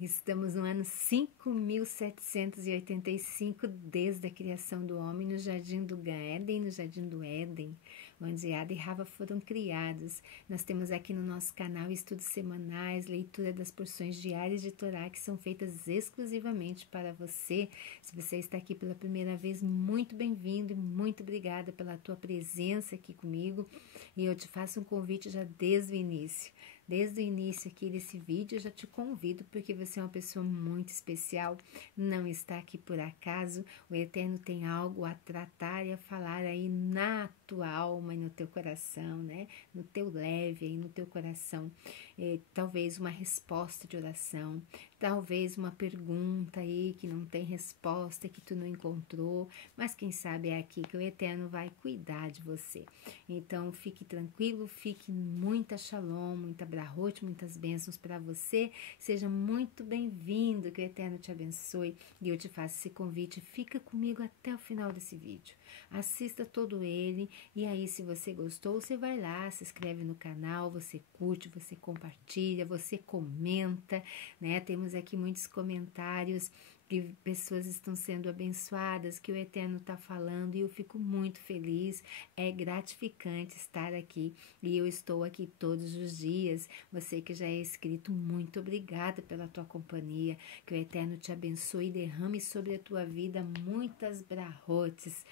Estamos no ano 5.785 desde a criação do homem no Jardim do Éden, no Jardim do Éden, onde Ada e Rava foram criados. Nós temos aqui no nosso canal estudos semanais, leitura das porções diárias de Torá que são feitas exclusivamente para você. Se você está aqui pela primeira vez, muito bem-vindo e muito obrigada pela tua presença aqui comigo. E eu te faço um convite já desde o início. Desde o início aqui desse vídeo, eu já te convido porque você é uma pessoa muito especial, não está aqui por acaso. O Eterno tem algo a tratar e a falar aí na tua alma e no teu coração, né? No teu leve aí, no teu coração. Talvez uma resposta de oração, talvez uma pergunta aí que não tem resposta, que tu não encontrou, mas quem sabe é aqui que o Eterno vai cuidar de você. Então fique tranquilo, fique muita shalom, muita brahot, muitas bênçãos para você. Seja muito bem-vindo, que o Eterno te abençoe. E eu te faço esse convite, fica comigo até o final desse vídeo. Assista todo ele e aí se você gostou, você vai lá, se inscreve no canal, você curte, você compartilha, você comenta, né? Temos aqui muitos comentários que pessoas estão sendo abençoadas, que o Eterno está falando e eu fico muito feliz, é gratificante estar aqui e eu estou aqui todos os dias. Você que já é inscrito, muito obrigada pela tua companhia, que o Eterno te abençoe e derrame sobre a tua vida muitas brahotes.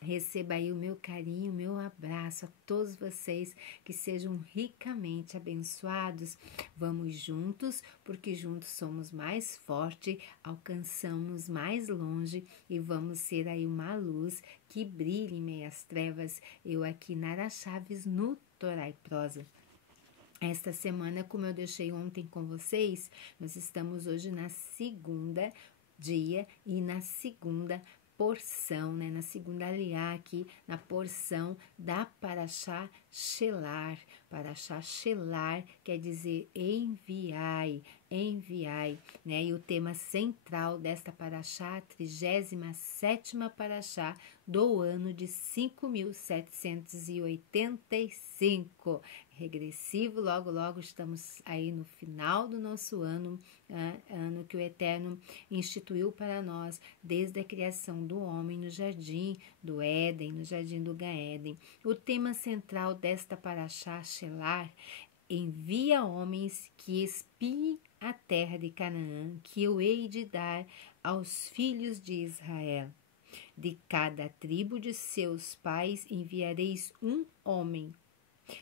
Receba aí o meu carinho, o meu abraço a todos vocês, que sejam ricamente abençoados. Vamos juntos, porque juntos somos mais fortes, alcançamos mais longe e vamos ser aí uma luz que brilhe em meio às trevas. Eu aqui, Nara Chaves, no Torá e Prosa. Esta semana, como eu deixei ontem com vocês, nós estamos hoje na segunda dia e na segunda porção, né? Na segunda aliá aqui, na porção da Parashá Shelar. Parashá Shelar quer dizer enviai, enviai, né? E o tema central desta Parashá, a 37ª Parashá do ano de 5.785. Regressivo, logo estamos aí no final do nosso ano, ano que o Eterno instituiu para nós desde a criação do homem no Jardim do Éden, no Jardim do Éden. O tema central desta Parashá Shelar: envia homens que espiem a terra de Canaã, que eu hei de dar aos filhos de Israel. De cada tribo de seus pais enviareis um homem,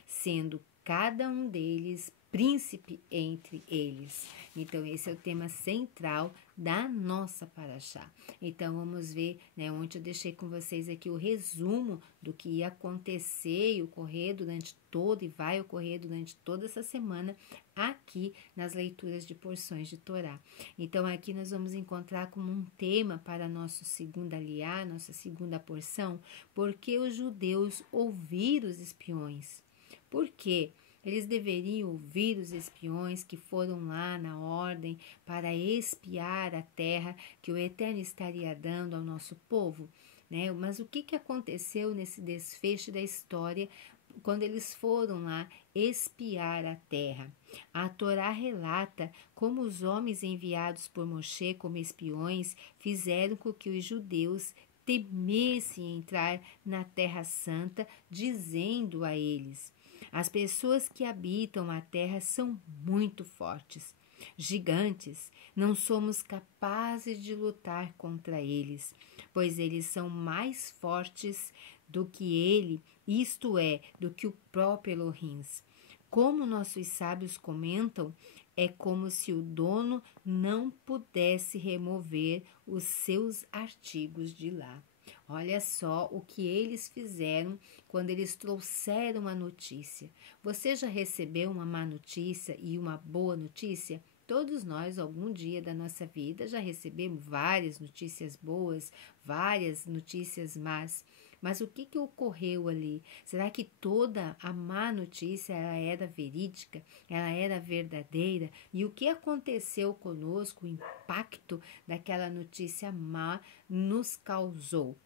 sendo cada um deles príncipe entre eles. Então esse é o tema central da nossa Parashá. Então vamos ver, né, onde eu deixei com vocês aqui o resumo do que ia acontecer e ocorrer durante todo e vai ocorrer durante toda essa semana aqui nas leituras de porções de Torá. Então aqui nós vamos encontrar como um tema para nosso segunda aliá, nossa segunda porção, porque os judeus ouviram os espiões. Por quê? Eles deveriam ouvir os espiões que foram lá na ordem para espiar a terra que o Eterno estaria dando ao nosso povo, né? Mas o que aconteceu nesse desfecho da história quando eles foram lá espiar a terra? A Torá relata como os homens enviados por Moshe como espiões fizeram com que os judeus temessem entrar na Terra Santa, dizendo a eles: as pessoas que habitam a terra são muito fortes, gigantes. Não somos capazes de lutar contra eles, pois eles são mais fortes do que ele, isto é, do que o próprio Elohim. Como nossos sábios comentam, é como se o dono não pudesse remover os seus artigos de lá. Olha só o que eles fizeram quando eles trouxeram a notícia. Você já recebeu uma má notícia e uma boa notícia? Todos nós, algum dia da nossa vida, já recebemos várias notícias boas, várias notícias más. Mas o que ocorreu ali? Será que toda a má notícia ela era verídica? Ela era verdadeira? E o que aconteceu conosco, o impacto daquela notícia má nos causou?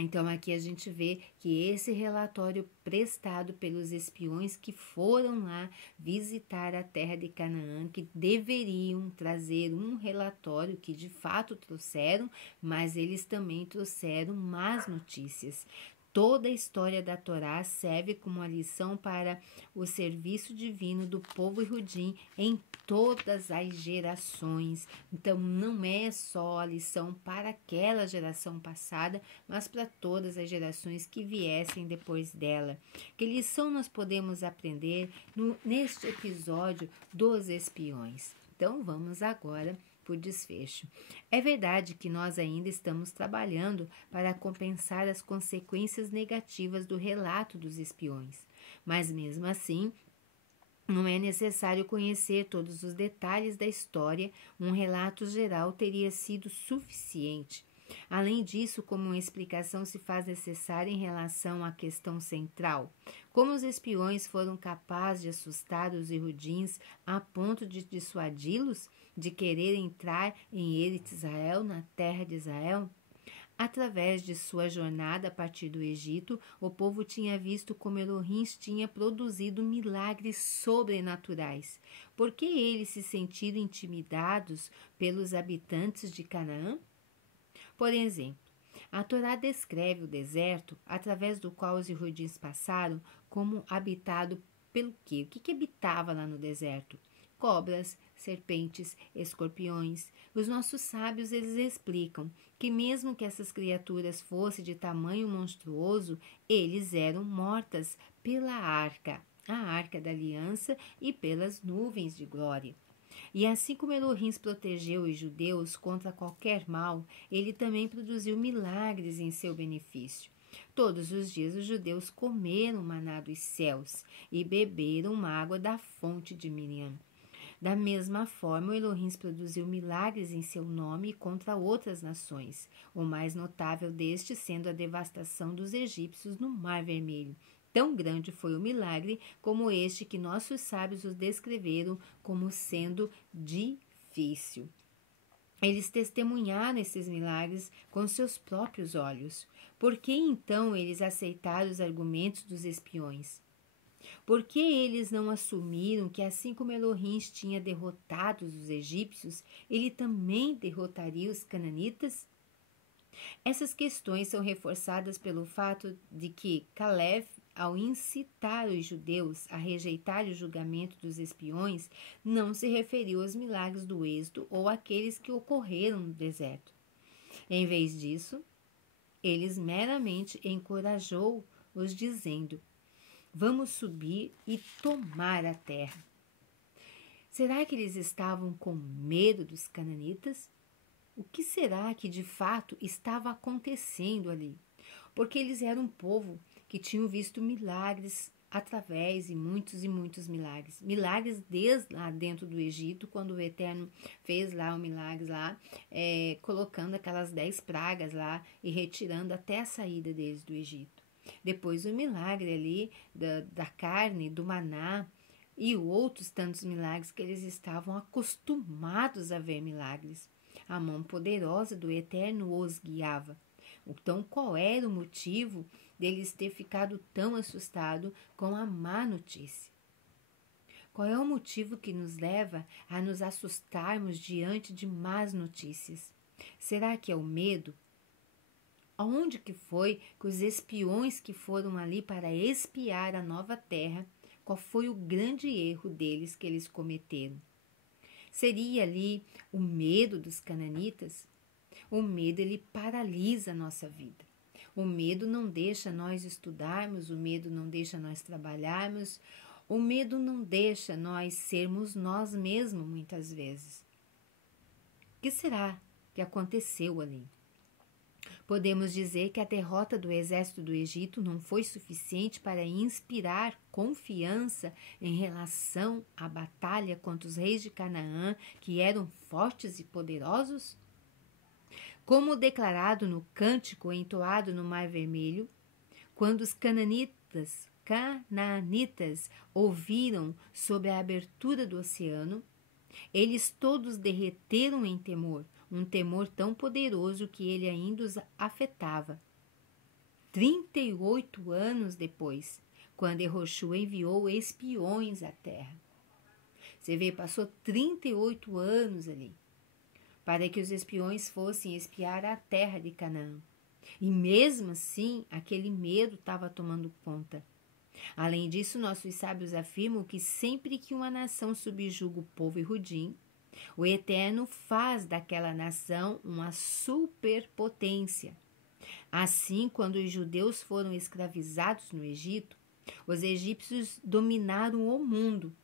Então, aqui a gente vê que esse relatório prestado pelos espiões que foram lá visitar a terra de Canaã, que deveriam trazer um relatório que de fato trouxeram, mas eles também trouxeram más notícias. Toda a história da Torá serve como uma lição para o serviço divino do povo Rudim em todas as gerações. Então, não é só a lição para aquela geração passada, mas para todas as gerações que viessem depois dela. Que lição nós podemos aprender neste episódio dos espiões? Então, vamos agora por desfecho. É verdade que nós ainda estamos trabalhando para compensar as consequências negativas do relato dos espiões, mas mesmo assim, não é necessário conhecer todos os detalhes da história, um relato geral teria sido suficiente. Além disso, como uma explicação se faz necessária em relação à questão central, como os espiões foram capazes de assustar os erudins a ponto de dissuadi-los de querer entrar em Eretz Israel, na terra de Israel? Através de sua jornada a partir do Egito, o povo tinha visto como Elohim tinha produzido milagres sobrenaturais. Por que eles se sentiram intimidados pelos habitantes de Canaã? Por exemplo, a Torá descreve o deserto através do qual os Judins passaram como habitado pelo quê? O que habitava lá no deserto? Cobras, serpentes, escorpiões. Os nossos sábios eles explicam que mesmo que essas criaturas fossem de tamanho monstruoso, eles eram mortas pela arca, a arca da aliança e pelas nuvens de glória. E assim como Elohim protegeu os judeus contra qualquer mal, ele também produziu milagres em seu benefício. Todos os dias os judeus comeram maná dos céus e beberam água da fonte de Miriam. Da mesma forma, o Elohim produziu milagres em seu nome contra outras nações, o mais notável destes sendo a devastação dos egípcios no Mar Vermelho. Tão grande foi o milagre como este que nossos sábios os descreveram como sendo difícil. Eles testemunharam esses milagres com seus próprios olhos. Por que então eles aceitaram os argumentos dos espiões? Por que eles não assumiram que, assim como Elohim tinha derrotado os egípcios, ele também derrotaria os cananitas? Essas questões são reforçadas pelo fato de que Caleb, ao incitar os judeus a rejeitar o julgamento dos espiões, não se referiu aos milagres do êxodo ou àqueles que ocorreram no deserto. Em vez disso, eles meramente encorajou-os dizendo: vamos subir e tomar a terra. Será que eles estavam com medo dos cananitas? O que será que de fato estava acontecendo ali? Porque eles eram um povo que tinham visto milagres através de muitos milagres. Milagres desde lá dentro do Egito, quando o Eterno fez lá o milagre lá, colocando aquelas 10 pragas lá e retirando até a saída deles do Egito. Depois o milagre ali da carne, do maná e outros tantos milagres que eles estavam acostumados a ver milagres. A mão poderosa do Eterno os guiava. Então, qual era o motivo deles ter ficado tão assustados com a má notícia? Qual é o motivo que nos leva a nos assustarmos diante de más notícias? Será que é o medo? Aonde que foi que os espiões que foram ali para espiar a nova terra, qual foi o grande erro deles que eles cometeram? Seria ali o medo dos cananitas? O medo, ele paralisa a nossa vida. O medo não deixa nós estudarmos, o medo não deixa nós trabalharmos, o medo não deixa nós sermos nós mesmos muitas vezes. O que será que aconteceu ali? Podemos dizer que a derrota do exército do Egito não foi suficiente para inspirar confiança em relação à batalha contra os reis de Canaã, que eram fortes e poderosos? Como declarado no cântico entoado no Mar Vermelho, quando os cananitas ouviram sobre a abertura do oceano, eles todos derreteram em temor, um temor tão poderoso que ele ainda os afetava. 38 anos depois, quando Yehoshua enviou espiões à terra. Você vê, passou 38 anos ali, para que os espiões fossem espiar a terra de Canaã. E mesmo assim, aquele medo estava tomando conta. Além disso, nossos sábios afirmam que sempre que uma nação subjuga o povo Ehudim, o Eterno faz daquela nação uma superpotência. Assim, quando os judeus foram escravizados no Egito, os egípcios dominaram o mundo,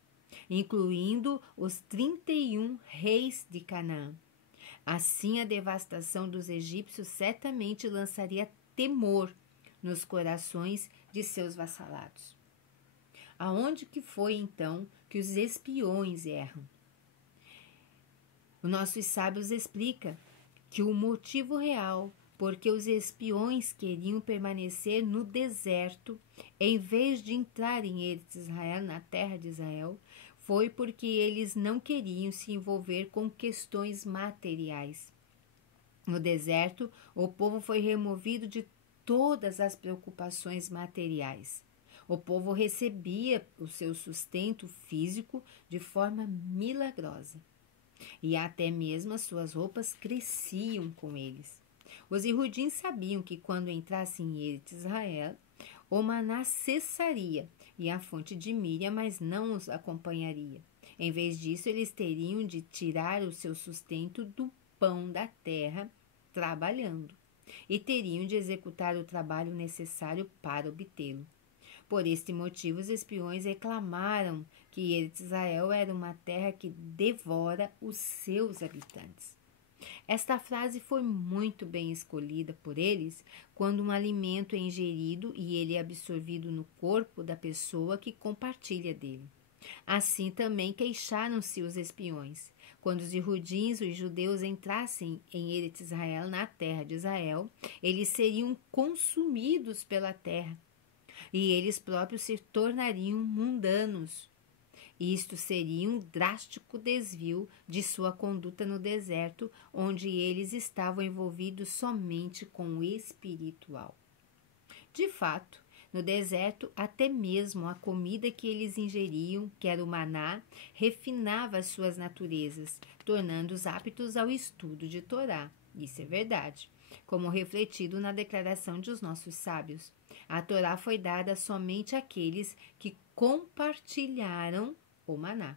incluindo os 31 reis de Canaã. Assim, a devastação dos egípcios certamente lançaria temor nos corações de seus vassalados. Aonde que foi, então, que os espiões erram? Os nossos sábios explicam que o motivo real porque os espiões queriam permanecer no deserto em vez de entrar em Eretz Israel, na terra de Israel, foi porque eles não queriam se envolver com questões materiais. No deserto, o povo foi removido de todas as preocupações materiais. O povo recebia o seu sustento físico de forma milagrosa. E até mesmo as suas roupas cresciam com eles. Os Yehudim sabiam que quando entrassem em Eretz Israel, o maná cessaria e a fonte de Miriam, mas não os acompanharia. Em vez disso, eles teriam de tirar o seu sustento do pão da terra, trabalhando, e teriam de executar o trabalho necessário para obtê-lo. Por este motivo, os espiões reclamaram que Eretz Israel era uma terra que devora os seus habitantes. Esta frase foi muito bem escolhida por eles quando um alimento é ingerido e ele é absorvido no corpo da pessoa que compartilha dele. Assim também queixaram-se os espiões. Quando os Yehudins, os judeus, entrassem em Eretz Israel, na terra de Israel, eles seriam consumidos pela terra e eles próprios se tornariam mundanos. Isto seria um drástico desvio de sua conduta no deserto, onde eles estavam envolvidos somente com o espiritual. De fato, no deserto, até mesmo a comida que eles ingeriam, que era o maná, refinava as suas naturezas, tornando-os aptos ao estudo de Torá. Isso é verdade, como refletido na declaração dos nossos sábios. A Torá foi dada somente àqueles que compartilharam o maná.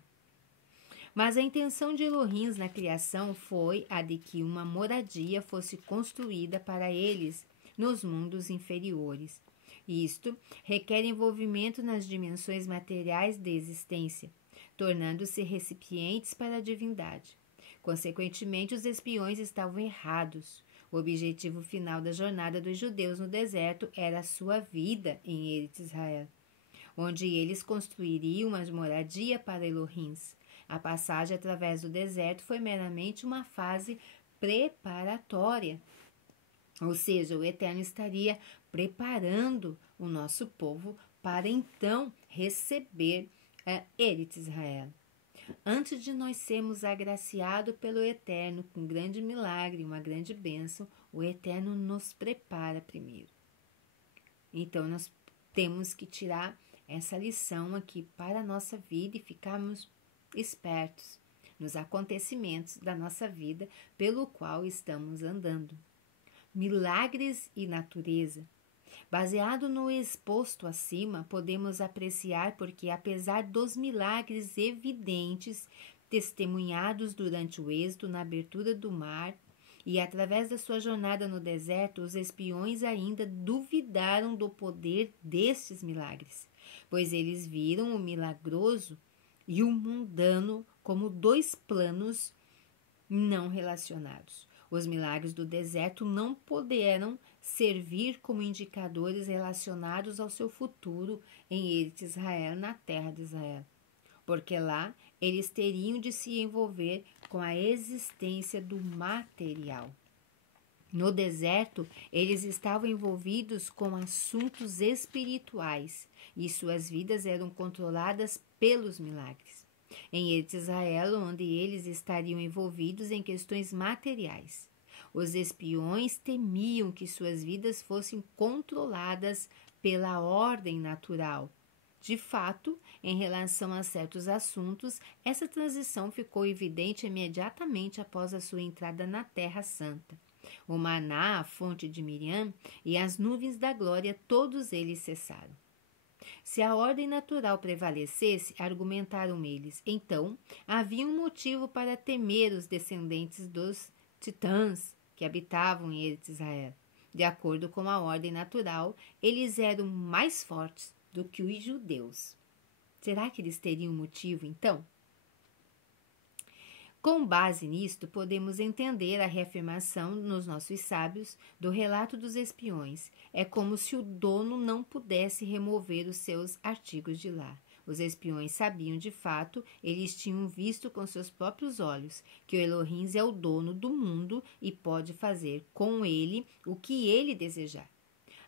Mas a intenção de Elohim na criação foi a de que uma moradia fosse construída para eles nos mundos inferiores. Isto requer envolvimento nas dimensões materiais da existência, tornando-se recipientes para a divindade. Consequentemente, os espiões estavam errados. O objetivo final da jornada dos judeus no deserto era a sua vida em Eretz Israel, onde eles construiriam uma moradia para Elohim. A passagem através do deserto foi meramente uma fase preparatória, ou seja, o Eterno estaria preparando o nosso povo para então receber Eretz Israel. Antes de nós sermos agraciados pelo Eterno com um grande milagre, uma grande bênção, o Eterno nos prepara primeiro. Então, nós temos que tirar essa lição aqui para a nossa vida e ficarmos espertos nos acontecimentos da nossa vida pelo qual estamos andando. Milagres e natureza. Baseado no exposto acima, podemos apreciar porque, apesar dos milagres evidentes testemunhados durante o êxodo na abertura do mar e através da sua jornada no deserto, os espiões ainda duvidaram do poder destes milagres, pois eles viram o milagroso e o mundano como dois planos não relacionados. Os milagres do deserto não puderam servir como indicadores relacionados ao seu futuro em Eretz Israel, na terra de Israel, porque lá eles teriam de se envolver com a existência do material. No deserto, eles estavam envolvidos com assuntos espirituais e suas vidas eram controladas pelos milagres. Em Eretz Israel, onde eles estariam envolvidos em questões materiais. Os espiões temiam que suas vidas fossem controladas pela ordem natural. De fato, em relação a certos assuntos, essa transição ficou evidente imediatamente após a sua entrada na Terra Santa. O maná, a fonte de Miriam, e as nuvens da glória, todos eles cessaram. Se a ordem natural prevalecesse, argumentaram eles, então havia um motivo para temer os descendentes dos titãs que habitavam em Eretz Israel. De acordo com a ordem natural, eles eram mais fortes do que os judeus. Será que eles teriam motivo, então? Com base nisto, podemos entender a reafirmação nos nossos sábios do relato dos espiões. É como se o dono não pudesse remover os seus artigos de lá. Os espiões sabiam de fato, eles tinham visto com seus próprios olhos, que o Elohim é o dono do mundo e pode fazer com ele o que ele desejar.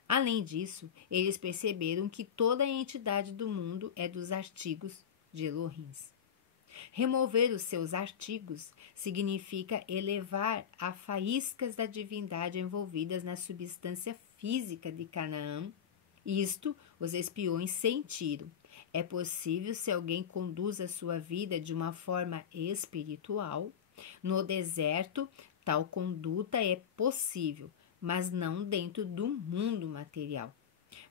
Além disso, eles perceberam que toda a entidade do mundo é dos artigos de Elohim. Remover os seus artigos significa elevar a faíscas da divindade envolvidas na substância física de Canaã. Isto os espiões sentiram. É possível se alguém conduz a sua vida de uma forma espiritual. No deserto, tal conduta é possível, mas não dentro do mundo material.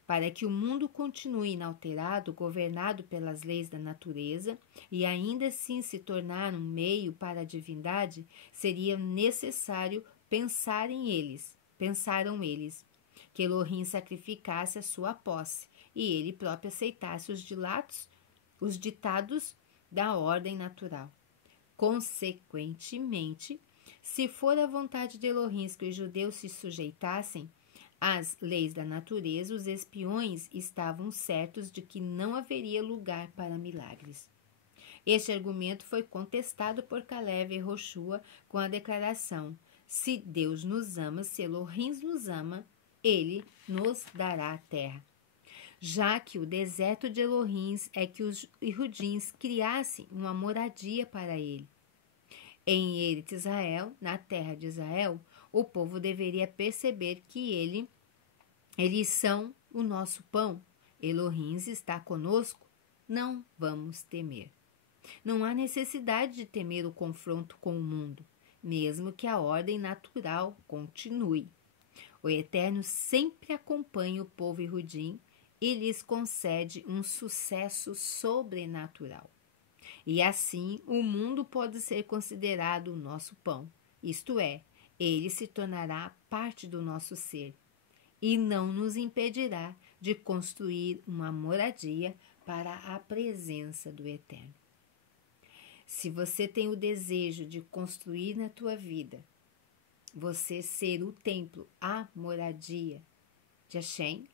Para que o mundo continue inalterado, governado pelas leis da natureza, e ainda assim se tornar um meio para a divindade, seria necessário pensaram eles, que Elohim sacrificasse a sua posse, e ele próprio aceitasse os ditados da ordem natural. Consequentemente, se for a vontade de Elohim que os judeus se sujeitassem às leis da natureza, os espiões estavam certos de que não haveria lugar para milagres. Este argumento foi contestado por Caleb e Joshua com a declaração: se Deus nos ama, se Elohim nos ama, ele nos dará a terra. Já que o deserto de Elohim é que os Irudins criassem uma moradia para ele. Em Eretz Israel, na terra de Israel, o povo deveria perceber que eles são o nosso pão. Elohim está conosco, não vamos temer. Não há necessidade de temer o confronto com o mundo, mesmo que a ordem natural continue. O Eterno sempre acompanha o povo Irudim e lhes concede um sucesso sobrenatural. E assim, o mundo pode ser considerado o nosso pão, isto é, ele se tornará parte do nosso ser e não nos impedirá de construir uma moradia para a presença do Eterno. Se você tem o desejo de construir na tua vida, você ser o templo, a moradia de Hashem,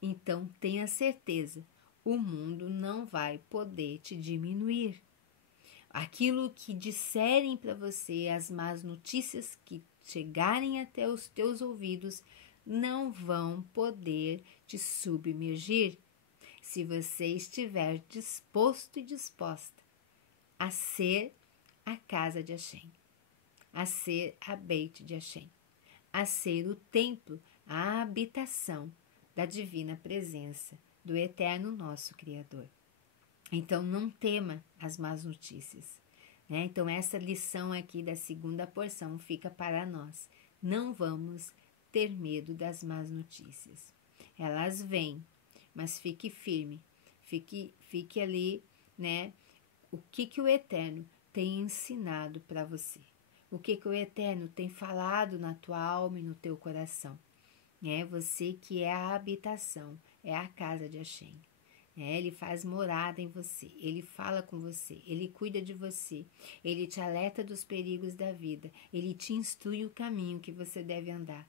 então tenha certeza, o mundo não vai poder te diminuir. Aquilo que disserem para você, as más notícias que chegarem até os teus ouvidos, não vão poder te submergir se você estiver disposto e disposta a ser a casa de Hashem, a ser a Beit de Hashem, a ser o templo, a habitação da divina presença do Eterno nosso Criador. Então não tema as más notícias, né? Então essa lição aqui da segunda porção fica para nós. Não vamos ter medo das más notícias. Elas vêm, mas fique firme, fique ali, né? O que o Eterno tem ensinado para você? O que o Eterno tem falado na tua alma e no teu coração? É você que é a habitação, é a casa de Hashem. Ele faz morada em você, ele fala com você, ele cuida de você, ele te alerta dos perigos da vida, ele te instrui o caminho que você deve andar.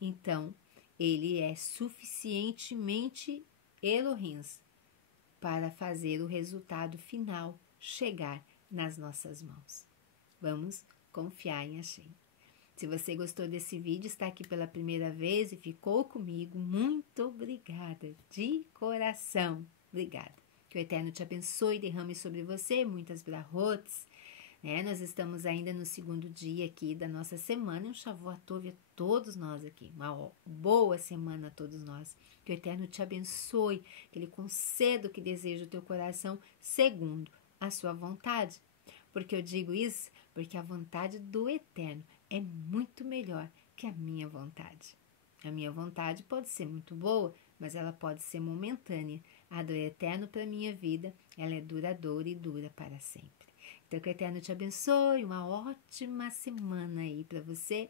Então, ele é suficientemente Elohim para fazer o resultado final chegar nas nossas mãos. Vamos confiar em Hashem. Se você gostou desse vídeo, está aqui pela primeira vez e ficou comigo, muito obrigada, de coração. Obrigada. Que o Eterno te abençoe e derrame sobre você muitas brahotes, né? Nós estamos ainda no segundo dia aqui da nossa semana. Um Shavuot Tov a todos nós aqui. Uma boa semana a todos nós. Que o Eterno te abençoe, que Ele conceda o que deseja o teu coração, segundo a sua vontade. Porque eu digo isso? Porque a vontade do Eterno é muito melhor que a minha vontade. A minha vontade pode ser muito boa, mas ela pode ser momentânea. A do Eterno para a minha vida, ela é duradoura e dura para sempre. Então, que o Eterno te abençoe, uma ótima semana aí para você.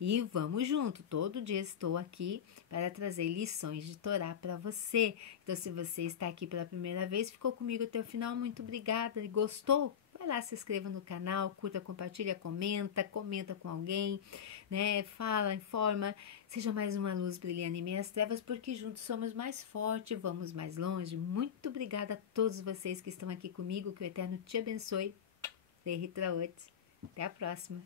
E vamos junto, todo dia estou aqui para trazer lições de Torá para você. Então, se você está aqui pela primeira vez, ficou comigo até o final, muito obrigada. E gostou? Vai lá, se inscreva no canal, curta, compartilha, comenta com alguém, né? Fala, informa, seja mais uma luz brilhando em meias trevas, porque juntos somos mais fortes, vamos mais longe. Muito obrigada a todos vocês que estão aqui comigo, que o Eterno te abençoe. Até a próxima.